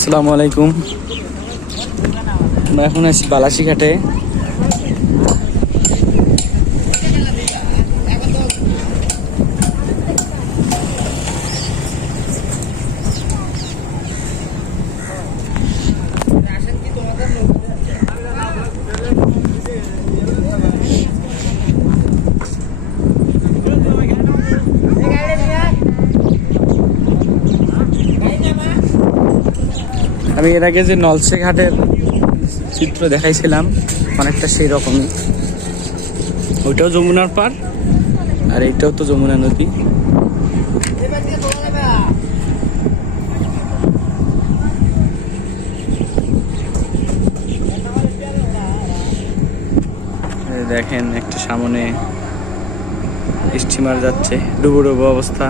আসসালামু আলাইকুম। আমরা এখন আছি বালাসি ঘাটে আমি এর আগে যে নলসে ঘাটের চিত্র দেখাইছিলাম অনেকটা সেই রকমই ওইটাও যমুনার পার আর এইটাও তো যমুনা নদী। দেখেন একটা সামনে স্টিমার যাচ্ছে। ডুবো ডুবো অবস্থা।